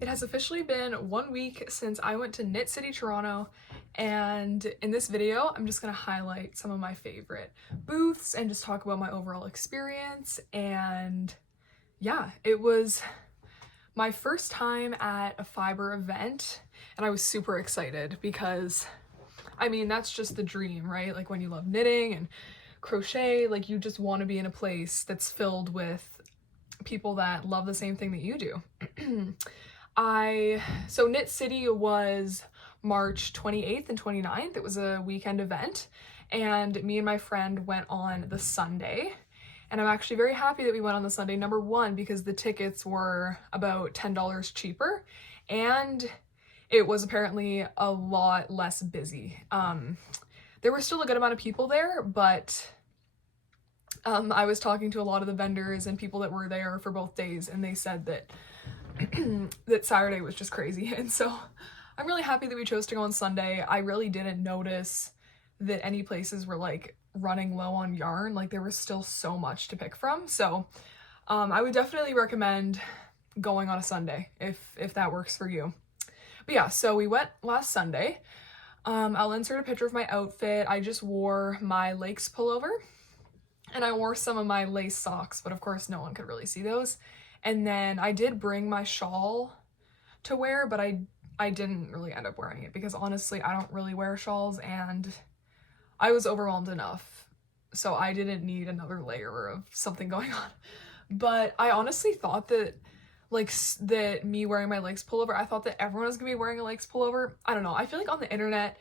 It has officially been 1 week since I went to Knit City, Toronto, and in this video, I'm just gonna highlight some of my favorite booths and just talk about my overall experience. And yeah, it was my first time at a fiber event, and I was super excited because, I mean, that's just the dream, right? Like when you love knitting and crochet, like you just want to be in a place that's filled with people that love the same thing that you do. So Knit City was March 28th and 29th. It was a weekend event, and me and my friend went on the Sunday. And I'm actually very happy that we went on the Sunday, number one, because the tickets were about $10 cheaper, and it was apparently a lot less busy. There were still a good amount of people there, but I was talking to a lot of the vendors and people that were there for both days, and they said that that Saturday was just crazy. And so I'm really happy that we chose to go on Sunday. I really didn't notice that any places were like running low on yarn. Like there was still so much to pick from. So I would definitely recommend going on a Sunday if that works for you. But yeah, so we went last Sunday. I'll insert a picture of my outfit. I just wore my Lakes pullover, and I wore some of my lace socks, but of course no one could really see those. And then I did bring my shawl to wear, but I didn't really end up wearing it because honestly, I don't really wear shawls and I was overwhelmed enough. So I didn't need another layer of something going on. But I honestly thought that that me wearing my Lakes pullover, I thought that everyone was gonna be wearing a Lakes pullover. I don't know. I feel like on the internet,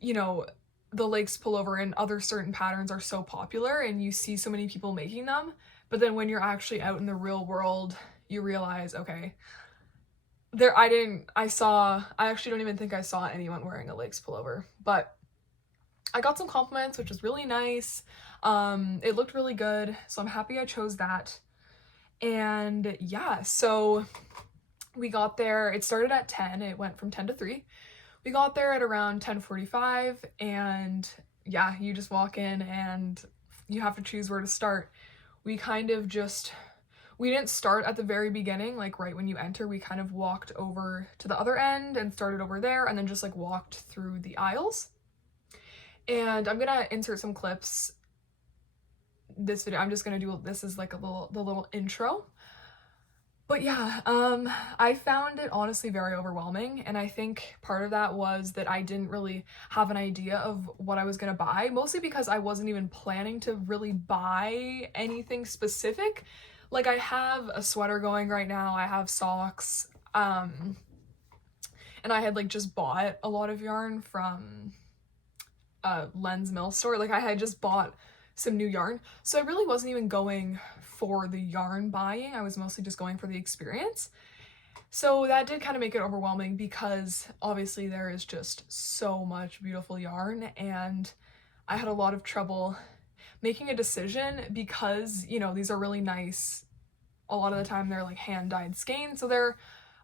you know, the Lakes pullover and other certain patterns are so popular and you see so many people making them, but then when you're actually out in the real world, you realize, okay, I actually don't even think I saw anyone wearing a Lakes pullover, but I got some compliments, which was really nice. It looked really good, so I'm happy I chose that. And yeah, so we got there, it started at 10, it went from 10 to 3. We got there at around 10:45, and yeah, you just walk in and you have to choose where to start. We didn't start at the very beginning, like right when you enter. We kind of walked over to the other end and started over there, and then just like walked through the aisles. And I'm gonna insert some clips this video. I'm just gonna do this as like the little intro. But yeah, I found it honestly very overwhelming, and I think part of that was that I didn't really have an idea of what I was gonna buy, mostly because I wasn't even planning to really buy anything specific. Like I have a sweater going right now, I have socks, and I had like just bought a lot of yarn from Len's Mill store. Like I had just bought some new yarn, so I really wasn't even going for the yarn buying. I was mostly just going for the experience. So that did kind of make it overwhelming because obviously there is just so much beautiful yarn, and I had a lot of trouble making a decision because, you know, these are really nice. A lot of the time they're like hand-dyed skeins, so they're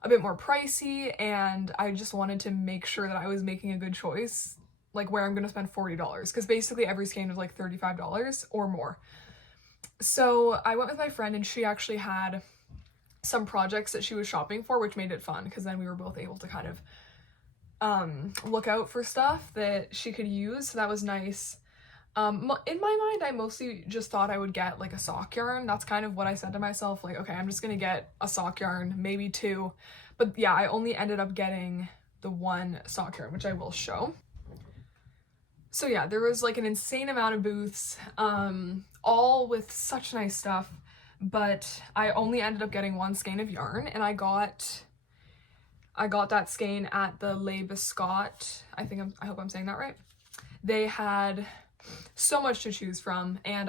a bit more pricey, and I just wanted to make sure that I was making a good choice, like where I'm gonna spend $40, because basically every skein was like $35 or more. So I went with my friend, and she actually had some projects that she was shopping for, which made it fun because then we were both able to kind of look out for stuff that she could use. So that was nice. In my mind, I mostly just thought I would get like a sock yarn. That's kind of what I said to myself, like, okay, I'm just gonna get a sock yarn, maybe two. But yeah, I only ended up getting the one sock yarn, which I will show. So yeah, there was like an insane amount of booths, all with such nice stuff, but I only ended up getting one skein of yarn, and I got that skein at the Les Biscottes. I hope I'm saying that right. They had so much to choose from, and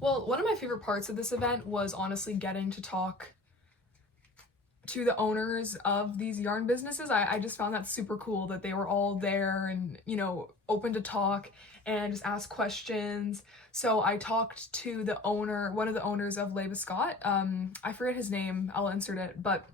one of my favorite parts of this event was honestly getting to talk to the owners of these yarn businesses. I just found that super cool that they were all there and, you know, open to talk and just ask questions. So I talked to one of the owners of Les Biscottes. I forget his name, I'll insert it, but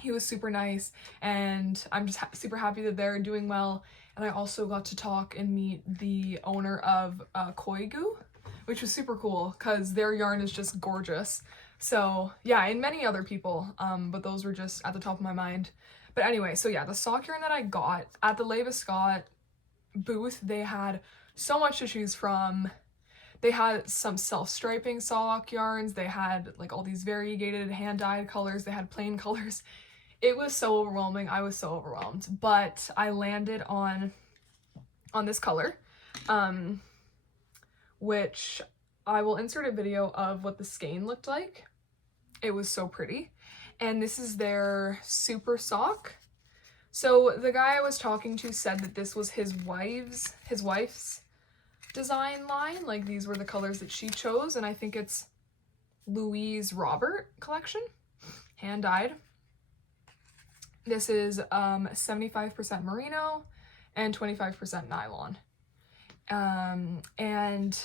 he was super nice, and I'm just super happy that they're doing well. And I also got to talk and meet the owner of Koigu, which was super cool because their yarn is just gorgeous. So yeah, and many other people, but those were just at the top of my mind. But anyway, so yeah, the sock yarn that I got at the Leva Scott booth, they had so much to choose from. They had some self-striping sock yarns, they had like all these variegated hand-dyed colors, they had plain colors. It was so overwhelming, I was so overwhelmed, but I landed on this color, which I will insert a video of what the skein looked like. It was so pretty. And this is their super sock. So the guy I was talking to said that this was his wife's design line. Like these were the colors that she chose, and I think it's Louise Robert collection, hand dyed. This is 75% merino and 25% nylon. And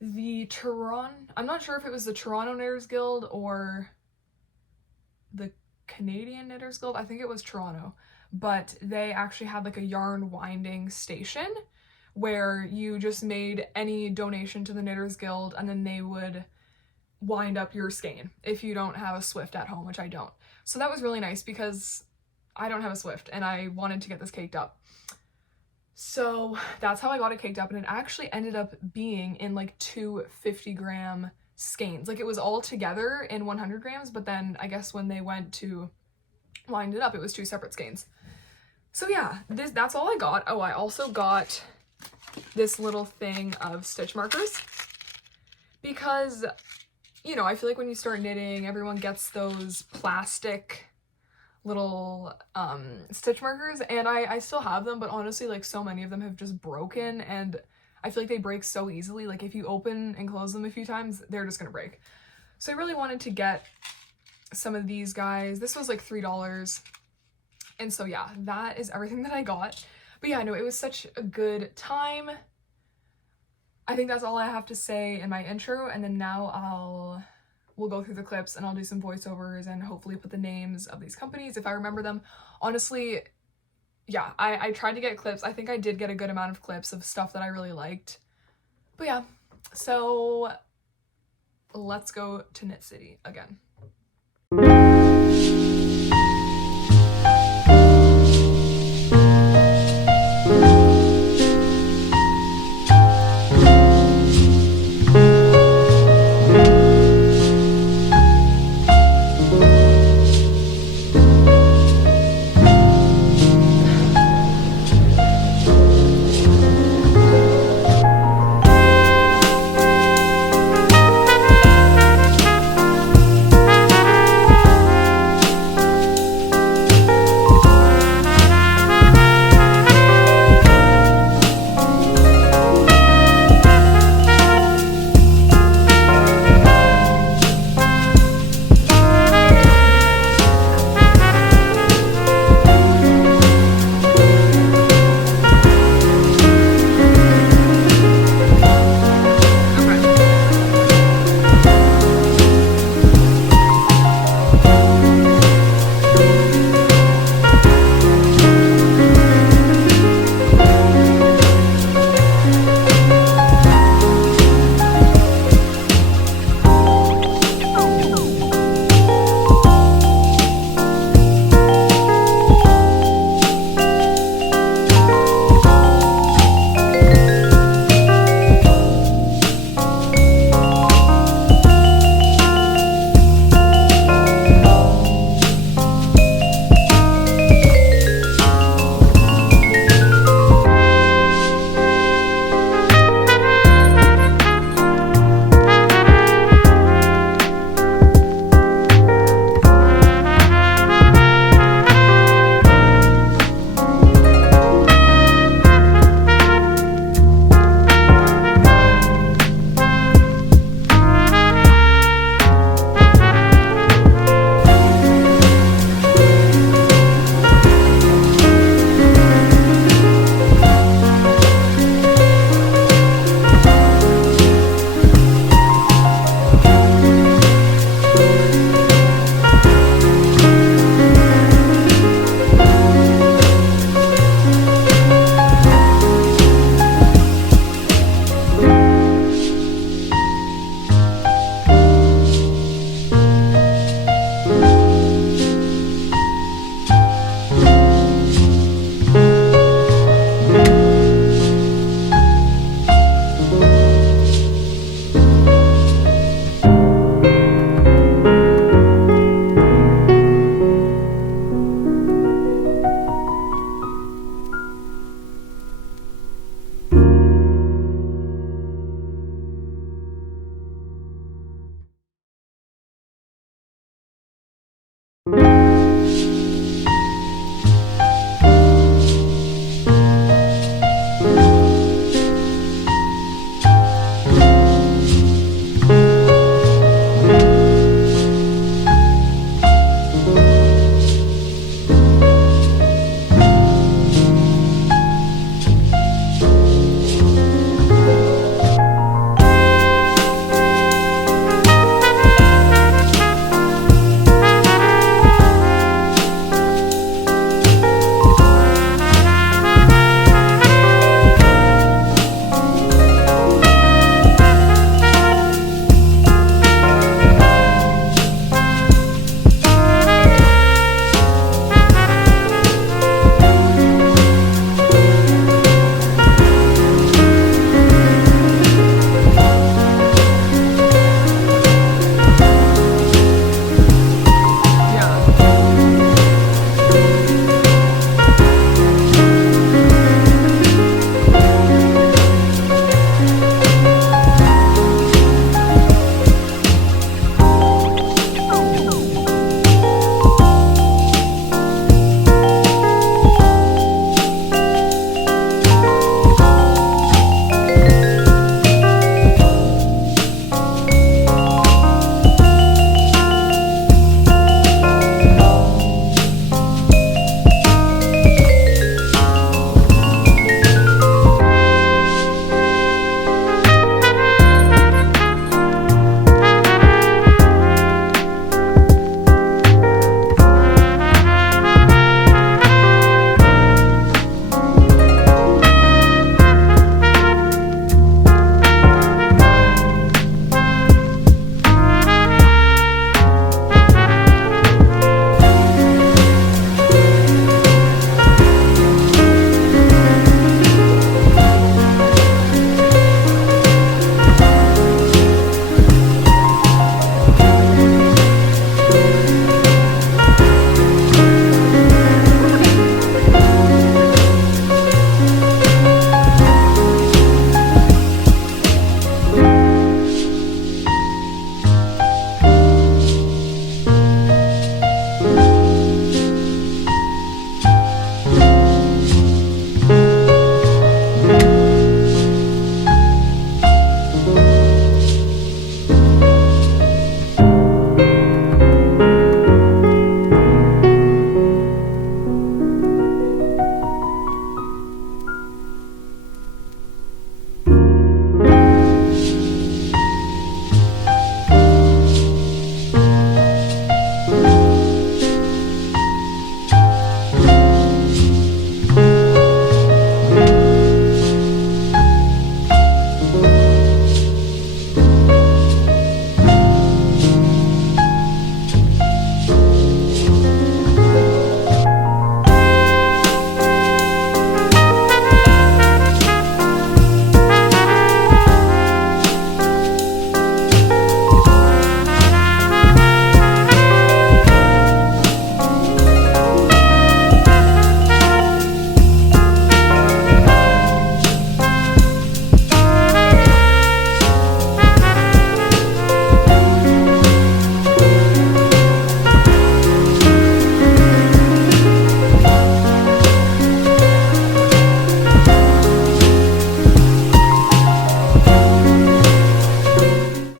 the Toronto, I'm not sure if it was the Toronto Knitters Guild or the Canadian Knitters Guild, I think it was Toronto, but they actually had like a yarn winding station where you just made any donation to the Knitters Guild and then they would wind up your skein if you don't have a Swift at home, which I don't. So that was really nice because I don't have a Swift and I wanted to get this caked up. So that's how I got it caked up, and it actually ended up being in like 2 50-gram skeins. Like it was all together in 100 grams, but then I guess when they went to wind it up, it was 2 separate skeins. So yeah, that's all I got. Oh, I also got this little thing of stitch markers because, you know, I feel like when you start knitting, everyone gets those plastic little stitch markers, and I still have them, but honestly, like so many of them have just broken, and I feel like they break so easily. Like if you open and close them a few times, they're just gonna break. So I really wanted to get some of these guys. This was like $3, and so yeah, that is everything that I got. But yeah, no, it was such a good time. I think that's all I have to say in my intro, and then now we'll go through the clips and I'll do some voiceovers and hopefully put the names of these companies if I remember them. Honestly, yeah, I tried to get clips. I think I did get a good amount of clips of stuff that I really liked. But yeah, so let's go to Knit City again.